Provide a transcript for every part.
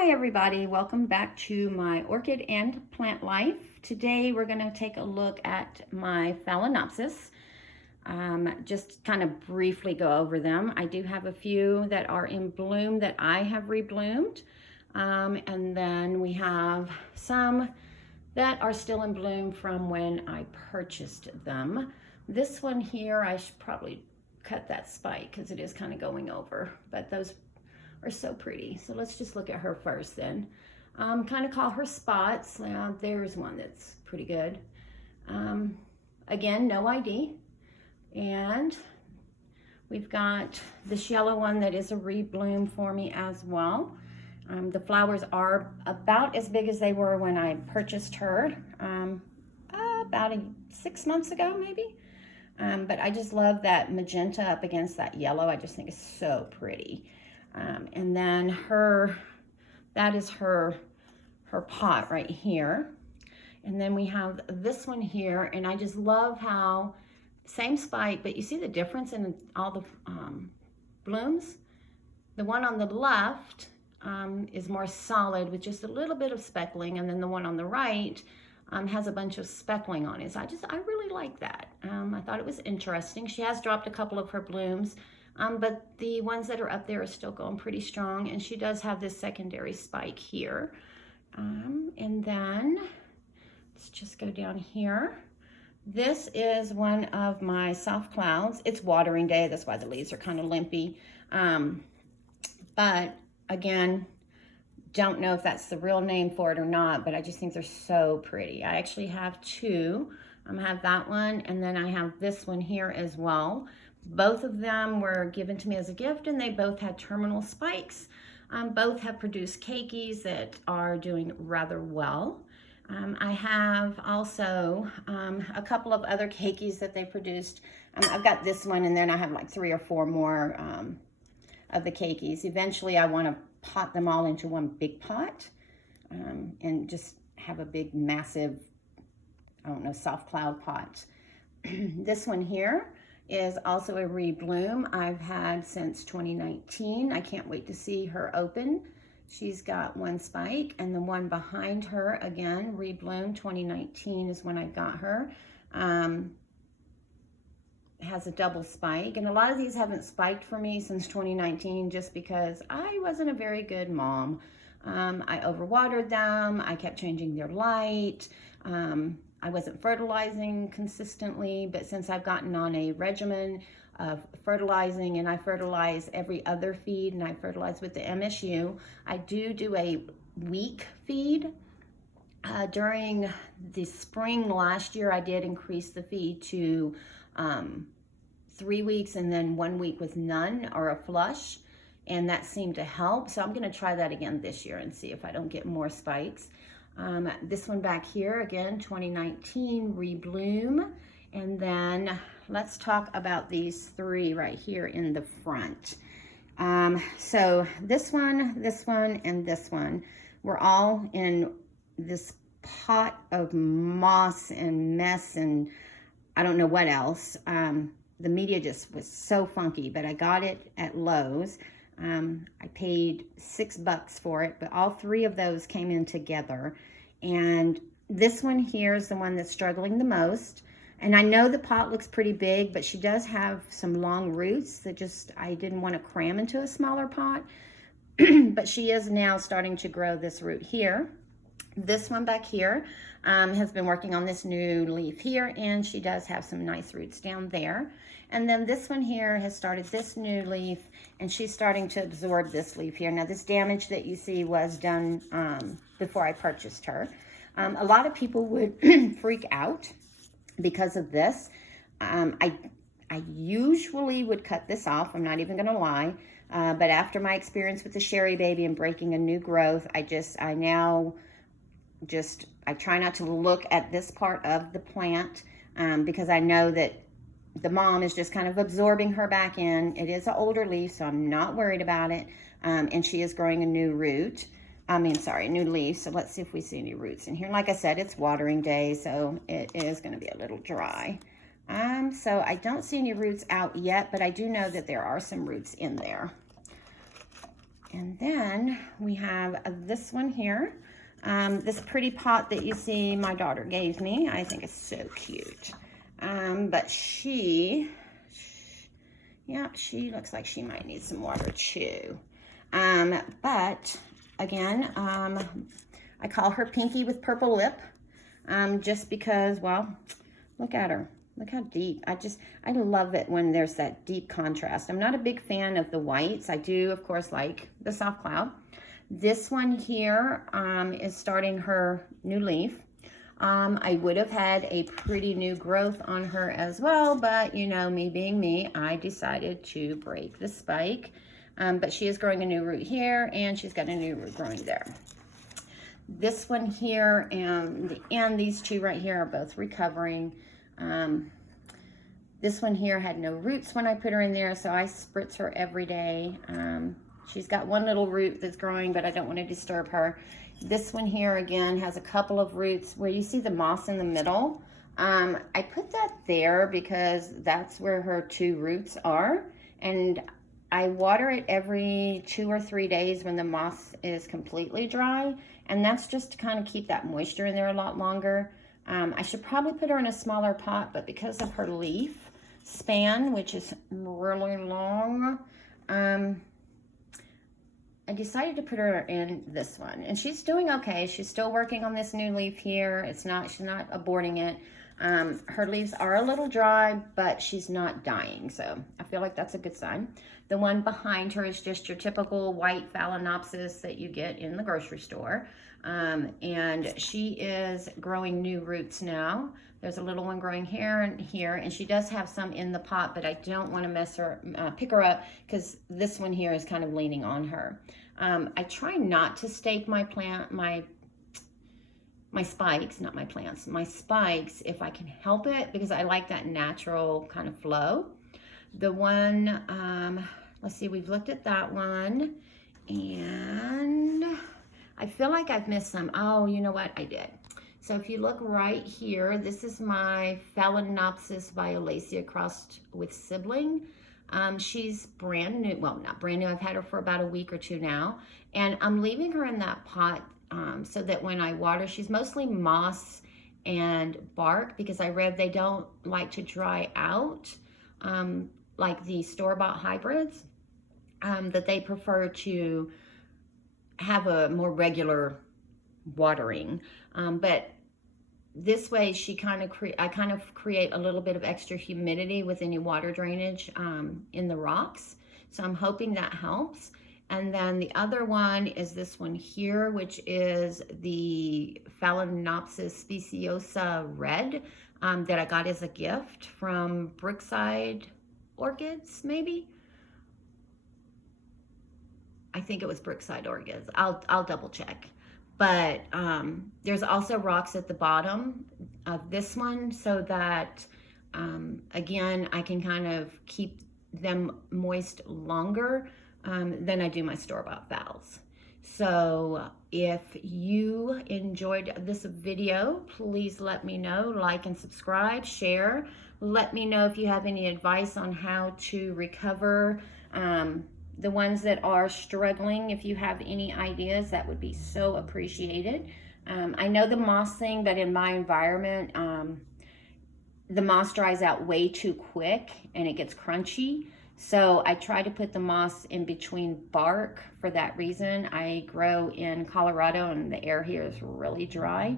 Hi everybody, welcome back to my Orchid and Plant Life. Today we're going to take a look at my Phalaenopsis. Just kind of briefly go over them. I do have a few that are in bloom that I have rebloomed. And then we have some that are still in bloom from when I purchased them. This one here, I should probably cut that spike because it is kind of going over, but those are so pretty. So let's just look at her first then. Kind of call her spots. Now there's one that's pretty good. Again, no ID. And we've got this yellow one that is a rebloom for me as well. The flowers are about as big as they were when I purchased her about 6 months ago maybe. But I just love that magenta up against that yellow. I just think it's so pretty. And then that is her pot right here. And then we have this one here, and I just love how, same spike, but you see the difference in all the blooms? The one on the left is more solid with just a little bit of speckling, and then the one on the right has a bunch of speckling on it. So I really like that. I thought it was interesting. She has dropped a couple of her blooms. But the ones that are up there are still going pretty strong, and she does have this secondary spike here. And then let's just go down here. This is one of my soft clouds. It's watering day, that's why the leaves are kind of limpy. But again, don't know if that's the real name for it or not, but I just think they're so pretty. I actually have two. I have that one, and then I have this one here as well. Both of them were given to me as a gift, and they both had terminal spikes. Both have produced keikis that are doing rather well. I have also a couple of other keikis that they produced. I've got this one, and then I have like 3 or 4 more of the keikis. Eventually, I want to pot them all into one big pot and just have a big, massive, I don't know, soft cloud pot. This one here is also a rebloom I've had since 2019. I can't wait to see her open. She's got one spike, and the one behind her, again, rebloom 2019 is when I got her. Has a double spike, and a lot of these haven't spiked for me since 2019 just because I wasn't a very good mom. I overwatered them, I kept changing their light, I wasn't fertilizing consistently, but since I've gotten on a regimen of fertilizing, and I fertilize every other feed, and I fertilize with the MSU, I do a week feed. During the spring last year, I did increase the feed to 3 weeks and then 1 week with none or a flush, and that seemed to help. So I'm going to try that again this year and see if I don't get more spikes. This one back here, again, 2019 rebloom. And then let's talk about these 3 right here in the front. So this one, and this one were all in this pot of moss and mess and I don't know what else. The media just was so funky, but I got it at Lowe's. I paid $6 for it, but all 3 of those came in together. And this one here is the one that's struggling the most. And I know the pot looks pretty big, but she does have some long roots that I didn't want to cram into a smaller pot. But she is now starting to grow this root here. This one back here has been working on this new leaf here, and she does have some nice roots down there. And then this one here has started this new leaf, and she's starting to absorb this leaf here. Now this damage that you see was done before I purchased her. A lot of people would freak out because of this. I usually would cut this off, I'm not even gonna lie. But after my experience with the Sharry baby and breaking a new growth, I try not to look at this part of the plant because I know that the mom is just kind of absorbing her back in. It is an older leaf, so I'm not worried about it. And she is growing a new root. New leaf. So let's see if we see any roots in here. Like I said, it's watering day, so it is going to be a little dry. So I don't see any roots out yet, but I do know that there are some roots in there. And then we have this one here. This pretty pot that you see my daughter gave me. I think it's so cute. But she looks like she might need some water too. But again, I call her Pinky with purple lip, just because, well, look at her. Look how deep. I love it when there's that deep contrast. I'm not a big fan of the whites. I do, of course, like the soft cloud. This one here is starting her new leaf. I would have had a pretty new growth on her as well, but you know, me being me, I decided to break the spike. But she is growing a new root here, and she's got a new root growing there. This one here and these two right here are both recovering. This one here had no roots when I put her in there, so I spritz her every day. She's got one little root that's growing, but I don't want to disturb her. This one here, again, has a couple of roots where you see the moss in the middle. I put that there because that's where her two roots are, and I water it every 2 or 3 days when the moss is completely dry, and that's just to kind of keep that moisture in there a lot longer. I should probably put her in a smaller pot, but because of her leaf span, which is really long, I decided to put her in this one, and she's doing okay. She's still working on this new leaf here. She's not aborting it. Her leaves are a little dry, but she's not dying, so I feel like that's a good sign. The one behind her is just your typical white Phalaenopsis that you get in the grocery store, and she is growing new roots now. There's a little one growing here and here, and she does have some in the pot, but I don't want to pick her up because this one here is kind of leaning on her. I try not to stake my spikes, not my plants, my spikes, if I can help it, because I like that natural kind of flow. The one, let's see, we've looked at that one, and I feel like I've missed some. Oh, you know what? I did. So if you look right here, this is my Phalaenopsis violacea crossed with sibling. She's brand new, well, not brand new, I've had her for about a week or two now, and I'm leaving her in that pot so that when I water, she's mostly moss and bark, because I read they don't like to dry out like the store-bought hybrids, that they prefer to have a more regular watering. But this way I kind of create a little bit of extra humidity with any water drainage in the rocks. So I'm hoping that helps. And then the other one is this one here, which is the Phalaenopsis speciosa red that I got as a gift from Brookside Orchids, maybe? I think it was Brookside Orchids. I'll double check. But there's also rocks at the bottom of this one so that, again, I can kind of keep them moist longer than I do my store-bought phals. So if you enjoyed this video, please let me know, like and subscribe, share. Let me know if you have any advice on how to recover the ones that are struggling. If you have any ideas, that would be so appreciated. I know the moss thing, but in my environment, the moss dries out way too quick and it gets crunchy. So I try to put the moss in between bark for that reason. I grow in Colorado and the air here is really dry.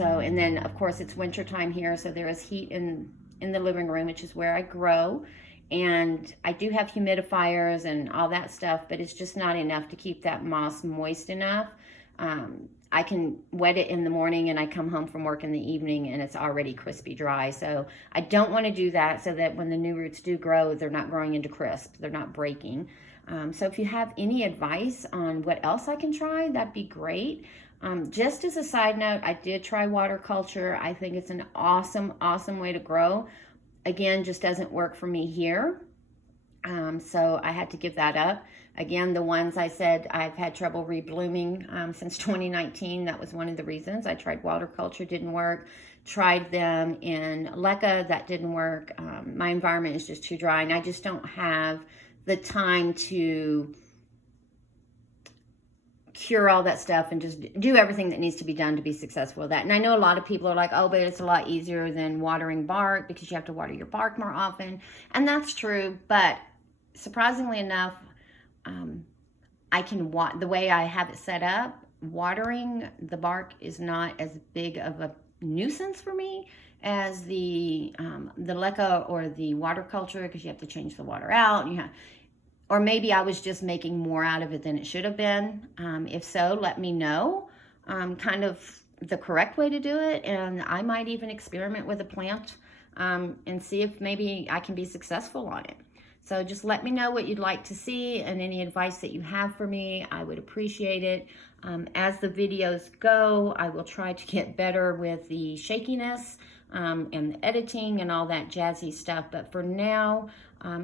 And then of course it's winter time here, so there is heat in the living room, which is where I grow. And I do have humidifiers and all that stuff, but it's just not enough to keep that moss moist enough. I can wet it in the morning and I come home from work in the evening and it's already crispy dry. So I don't want to do that, so that when the new roots do grow, they're not growing into crisp, they're not breaking. So if you have any advice on what else I can try, that'd be great. Just as a side note, I did try water culture. I think it's an awesome, awesome way to grow. Again, just doesn't work for me here. So I had to give that up. Again, the ones I said I've had trouble reblooming since 2019. That was one of the reasons. I tried water culture, didn't work. Tried them in LECA, that didn't work. My environment is just too dry, and I just don't have the time to cure all that stuff and just do everything that needs to be done to be successful with that. And I know a lot of people are like, oh, but it's a lot easier than watering bark because you have to water your bark more often. And that's true, but surprisingly enough, I can the way I have it set up, watering the bark is not as big of a nuisance for me as the leca or the water culture, because you have to change the water out. Or maybe I was just making more out of it than it should have been. If so, let me know kind of the correct way to do it. And I might even experiment with a plant and see if maybe I can be successful on it. So just let me know what you'd like to see and any advice that you have for me. I would appreciate it. As the videos go, I will try to get better with the shakiness and the editing and all that jazzy stuff. But for now,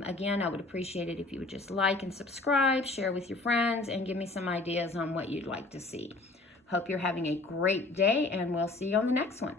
again, I would appreciate it if you would just like and subscribe, share with your friends, and give me some ideas on what you'd like to see. Hope you're having a great day, and we'll see you on the next one.